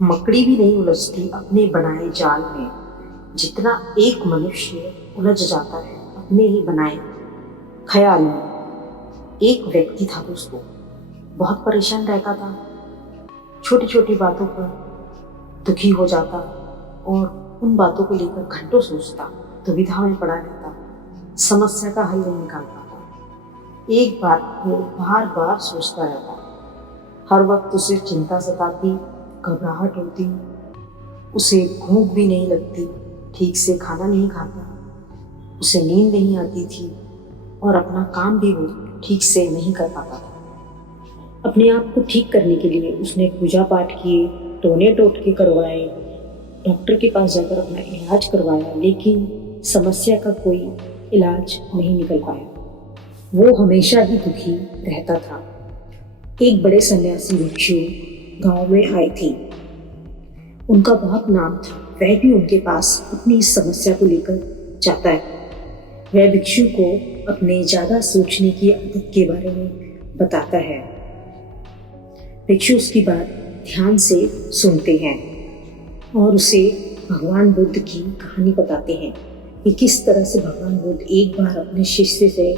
मकड़ी भी नहीं उलझती अपने बनाए जाल में, जितना एक मनुष्य उलझ जाता है अपने ही बनाए ख्याल में। एक व्यक्ति था दोस्तों, बहुत परेशान रहता था, छोटी छोटी बातों पर दुखी हो जाता और उन बातों को लेकर घंटों सोचता, दुविधा में पड़ा रहता, समस्या का हल नहीं निकाल पाता। एक बात को बार बार सोचता रहता, हर वक्त उसे चिंता सताती, घबराहट होती, उसे भूख भी नहीं लगती, ठीक से खाना नहीं खाता, उसे नींद नहीं आती थी और अपना काम भी वो ठीक से नहीं कर पाता था। अपने आप को ठीक करने के लिए उसने पूजा पाठ किए, टोने टोटके करवाए, डॉक्टर के पास जाकर अपना इलाज करवाया, लेकिन समस्या का कोई इलाज नहीं निकल पाया। वो हमेशा ही दुखी रहता था। एक बड़े सन्यासी भिक्षु गांव में आए थे। उनका बहुत नाम था, वह भी उनके पास अपनी इस समस्या को लेकर जाता है। वह भिक्षु को अपने ज़्यादा सोचने की आदत के बारे में बताता है। भिक्षु उसकी बात ध्यान से सुनते हैं और उसे भगवान बुद्ध की कहानी बताते हैं कि किस तरह से भगवान बुद्ध एक बार अपने शिष्य से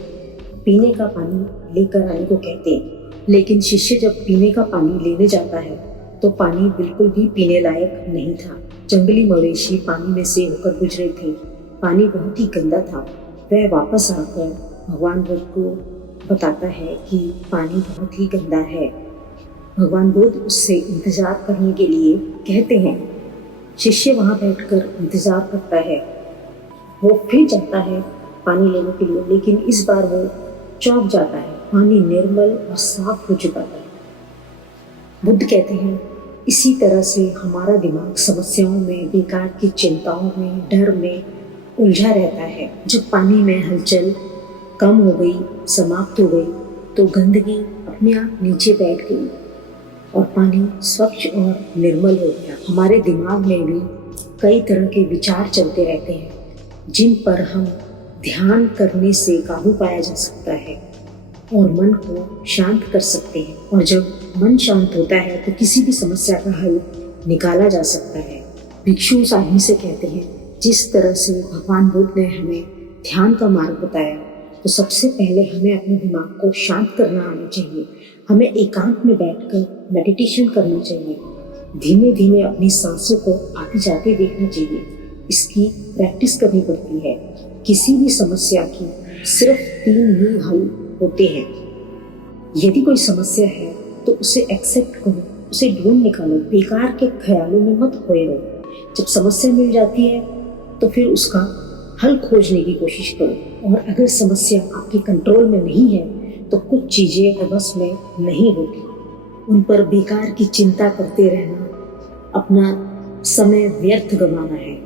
पीने का पानी लेकर आने को कहते हैं, लेकिन शिष्य जब पीने का पानी लेने जाता है तो पानी बिल्कुल भी पीने लायक नहीं था। जंगली मवेशी पानी में से होकर गुजरे थे, पानी बहुत ही गंदा था। वह वापस आकर भगवान बुद्ध को बताता है कि पानी बहुत ही गंदा है। भगवान बुद्ध उससे इंतजार करने के लिए कहते हैं। शिष्य वहाँ बैठकर इंतजार करता है। वो फिर जाता है पानी लेने के लिए, लेकिन इस बार वो चौंक जाता है, पानी निर्मल और साफ हो चुका है। बुद्ध कहते हैं, इसी तरह से हमारा दिमाग समस्याओं में, बेकार की चिंताओं में, डर में उलझा रहता है। जब पानी में हलचल कम हो गई, समाप्त हो गई, तो गंदगी अपने आप नीचे बैठ गई और पानी स्वच्छ और निर्मल हो गया। हमारे दिमाग में भी कई तरह के विचार चलते रहते हैं, जिन पर हम ध्यान करने से काबू पाया जा सकता है और मन को शांत कर सकते हैं। और जब मन शांत होता है तो किसी भी समस्या का हल निकाला जा सकता है। भिक्षु उस आदमी से कहते हैं, जिस तरह से भगवान बुद्ध ने हमें ध्यान का मार्ग बताया, तो सबसे पहले हमें अपने दिमाग को शांत करना आना चाहिए। हमें एकांत में बैठकर मेडिटेशन करना चाहिए। धीमे धीमे अपनी सांसों को आते जाते देखना चाहिए। इसकी प्रैक्टिस करनी पड़ती है। किसी भी समस्या की सिर्फ 3 ही हल होते हैं। यदि कोई समस्या है तो उसे एक्सेप्ट करो, उसे ढूंढ निकालो, बेकार के ख्यालों में मत खोए रहो। जब समस्या मिल जाती है तो फिर उसका हल खोजने की कोशिश करो। और अगर समस्या आपके कंट्रोल में नहीं है तो कुछ चीज़ें बस में नहीं होती। उन पर बेकार की चिंता करते रहना अपना समय व्यर्थ गंवाना है।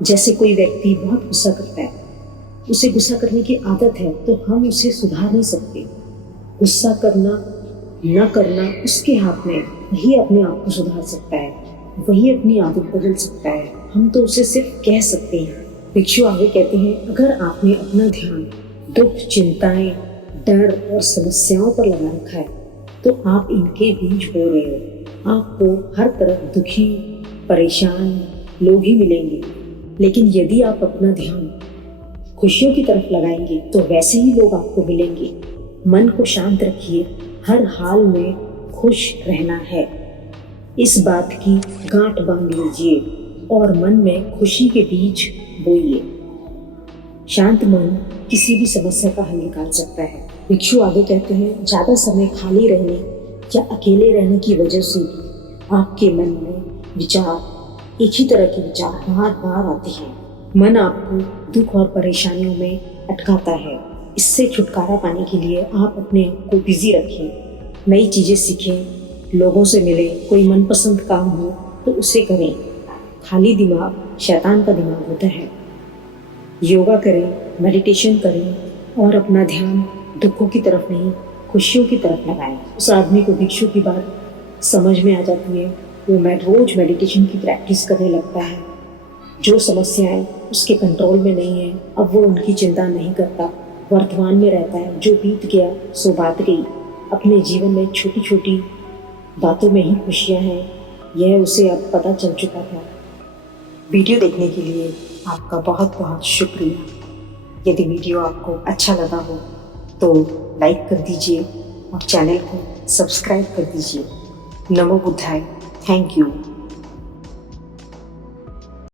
जैसे कोई व्यक्ति बहुत गुस्सा करता है, उसे गुस्सा करने की आदत है, तो हम उसे सुधार नहीं सकते। गुस्सा करना न करना उसके हाथ में, वही अपने आप को सुधार सकता है, वही अपनी आदत बदल सकता है। हम तो उसे सिर्फ कह सकते हैं। भिक्षु आगे कहते हैं, अगर आपने अपना ध्यान दुख, चिंताएं, डर और समस्याओं पर लगा रखा है तो आप इनके बीच हो रहे हो। आपको हर तरफ दुखी, परेशान लोग ही मिलेंगे, लेकिन यदि आप अपना ध्यान खुशियों की तरफ लगाएंगे तो वैसे ही लोग आपको मिलेंगे। मन को शांत रखिए, हर हाल में खुश रहना है। इस बात की गांठ बांध लीजिए और मन में खुशी के बीज बोइए। शांत मन किसी भी समस्या का हल निकाल सकता है। भिक्षु आगे कहते हैं, ज़्यादा समय खाली रहने या अकेले रहने की वजह से भी आपके मन में विचार, एक ही तरह के विचार बार बार आते हैं। मन आपको दुख और परेशानियों में अटकाता है। इससे छुटकारा पाने के लिए आप अपने आप को बिजी रखें, नई चीज़ें सीखें, लोगों से मिलें, कोई मनपसंद काम हो तो उसे करें। खाली दिमाग शैतान का दिमाग होता है। योगा करें, मेडिटेशन करें और अपना ध्यान दुखों की तरफ नहीं, खुशियों की तरफ लगाएं। उस आदमी को भिक्षु की बात समझ में आ जाती है। वो रोज मेडिटेशन की प्रैक्टिस करने लगता है। जो समस्याएं उसके कंट्रोल में नहीं है, अब वो उनकी चिंता नहीं करता, वर्तमान में रहता है। जो बीत गया सो बात गई। अपने जीवन में छोटी छोटी बातों में ही खुशियां हैं। यह उसे अब पता चल चुका था। वीडियो देखने के लिए आपका बहुत बहुत शुक्रिया। यदि वीडियो आपको अच्छा लगा हो तो लाइक कर दीजिए और चैनल को सब्सक्राइब कर दीजिए। नमो बुद्धाय। Thank you.